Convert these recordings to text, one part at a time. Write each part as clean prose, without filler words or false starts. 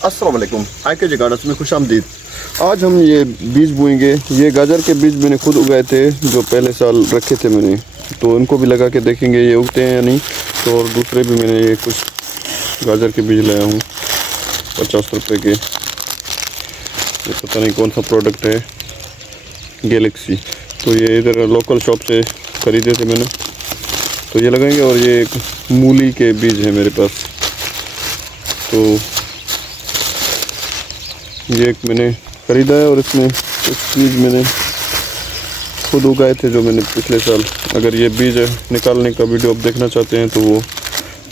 अस्सलाम वालेकुम, IKJ gardens में खुशामदीद। आज हम ये बीज बोएंगे। ये गाजर के बीज मैंने खुद उगाए थे, जो पहले साल रखे थे मैंने, तो उनको भी लगा के देखेंगे ये उगते हैं या नहीं। तो और दूसरे भी मैंने ये कुछ गाजर के बीज लाया हूँ 50 रुपये के। ये पता नहीं कौन सा प्रोडक्ट है, गैलेक्सी। तो ये इधर लोकल शॉप से ख़रीदे थे मैंने, तो ये लगाएंगे। और ये एक मूली के बीज है मेरे पास, तो ये एक मैंने ख़रीदा है। और इसमें कुछ बीज मैंने खुद उगाए थे जो मैंने पिछले साल। अगर ये बीज निकालने का वीडियो आप देखना चाहते हैं तो वो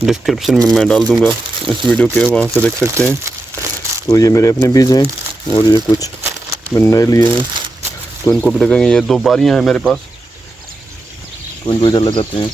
डिस्क्रिप्शन में मैं डाल दूंगा इस वीडियो के, वहाँ से देख सकते हैं। तो ये मेरे अपने बीज हैं और ये कुछ मैंने नए लिए हैं, तो इनको भी लगाएंगे। ये 2 बारियाँ हैं मेरे पास, तो इनको इधर लगाते हैं।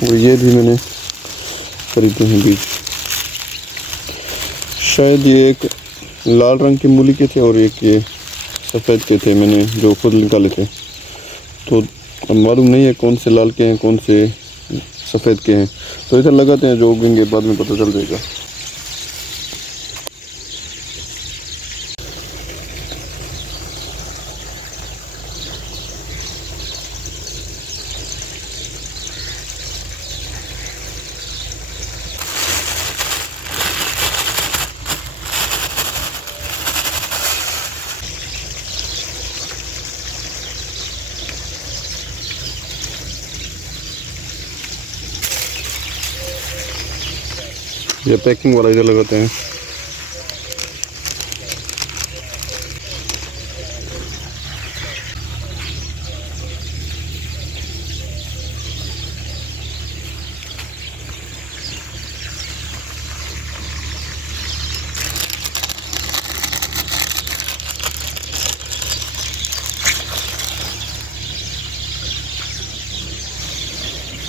और ये भी मैंने खरीदे हैं बीज। शायद ये एक लाल रंग की मूली के थे और एक ये सफ़ेद के थे, मैंने जो खुद निकाले थे। तो अब मालूम नहीं है कौन से लाल के हैं कौन से सफ़ेद के हैं, तो इधर लगाते हैं, जो उगेंगे बाद में पता चल जाएगा। ये पैकिंग वाला इधर लगाते हैं।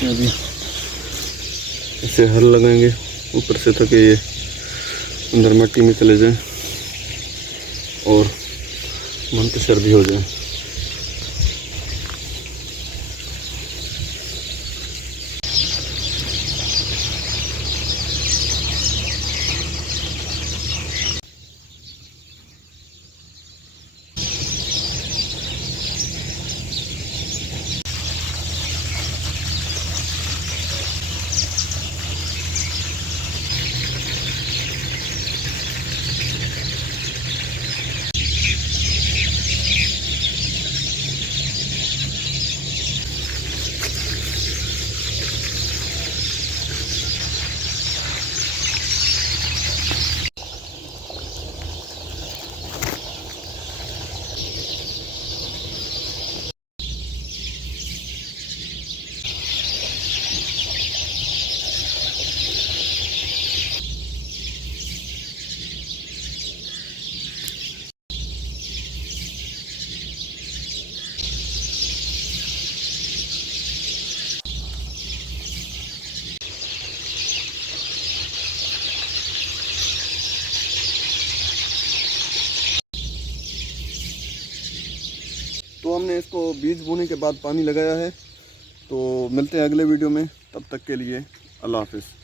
अभी इसे हल लगाएंगे ऊपर से, ताकि ये अंदर मिट्टी में चले जाए और मुंतशिर भी हो जाए। तो हमने इसको बीज बोने के बाद पानी लगाया है। तो मिलते हैं अगले वीडियो में, तब तक के लिए अल्लाह हाफ़िज़।